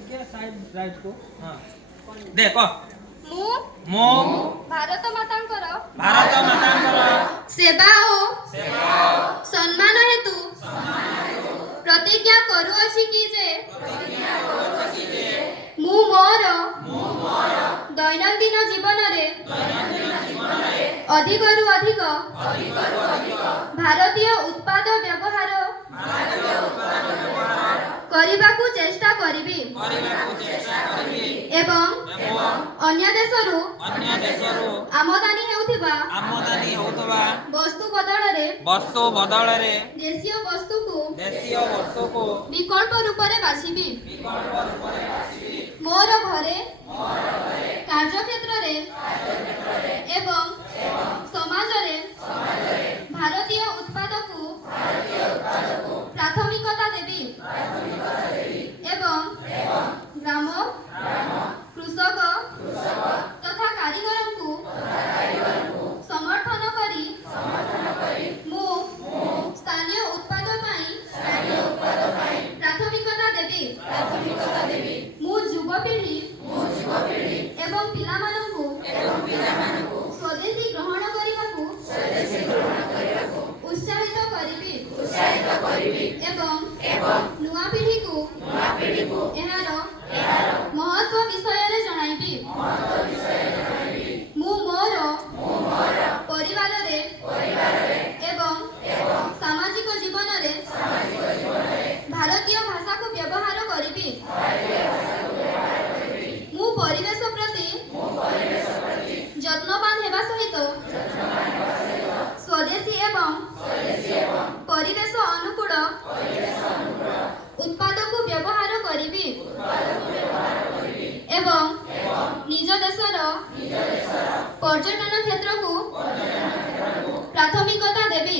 ଟିକେ side right କୁ ହଁ ଦେ କ ମୁଁ ମୁଁ ଭାରତ ମାତାଙ୍କର ଭାରତ ମାତାଙ୍କର ସେବା ଓ ସମ୍ମାନ ହେତୁ ପ୍ରତିଜ୍ଞା କରୁଅଛି କି ଯେ ମୁଁ ମୋର ଦୈନନ୍ଦିନ ଜୀବନରେ ଅଧିକରୁ ଅଧିକ ଭାରତୀୟ ଉତ୍ପାଦ ବ୍ୟବହାର କରିବାକୁ ଚେଷ୍ଟା କରିବି ଏବଂ ଅନ୍ୟ ଦେଶରୁ ଆମଦାନୀ ହେଉଥିବା ବସ୍ତୁ ବଦଳରେ ଦେଶୀୟ ବସ୍ତୁକୁ ବିକଳ୍ପ ରୂପରେ ବାଛିବି। ମୋର ଘରେ କାର୍ଯ୍ୟକ୍ଷେତ୍ରରେ ଏବଂ ସମାଜରେ ଭାରତୀୟ ଉତ୍ପାଦକୁ ପ୍ରାଥମିକତା ଦେବି ଏବଂ ଗ୍ରାମ କୃଷକ ତଥା କାରିଗରଙ୍କୁ ସମର୍ଥନ କରି ମୁଁ ସ୍ଥାନୀୟ ଉତ୍ପାଦ ପାଇଁ ପ୍ରାଥମିକତା ଦେବି। ମୁଁ ଯୁବପିଢ଼ି ଏବଂ ପିଲାମାନଙ୍କୁ ସ୍ୱଦେଶୀ ଗ୍ରହଣ କରିବାକୁ ଉତ୍ସାହିତ କରିବି ଏବଂ ନୂଆ ପିଢ଼ିକୁ ଏହାର ମହତ୍ତ୍ୱ ବିଷୟରେ ଜଣାଇବି। ମୁଁ ମୋର ପରିବାରରେ ଏବଂ ସାମାଜିକ ଜୀବନରେ ଭାରତୀୟ ଭାଷାକୁ ବ୍ୟବହାର କରିବି। ମୁଁ ପରିବେଶ ପ୍ରତି ଯତ୍ନବାନ ହେବା ସହିତ ସ୍ୱଦେଶୀ ଏବଂ ପରିବେଶ ଅନୁକୂଳ ଉତ୍ପାଦକୁ ବ୍ୟବହାର କରିବି ଏବଂ ନିଜ ଦେଶର ପର୍ଯ୍ୟଟନ କ୍ଷେତ୍ରକୁ ପ୍ରାଥମିକତା ଦେବି।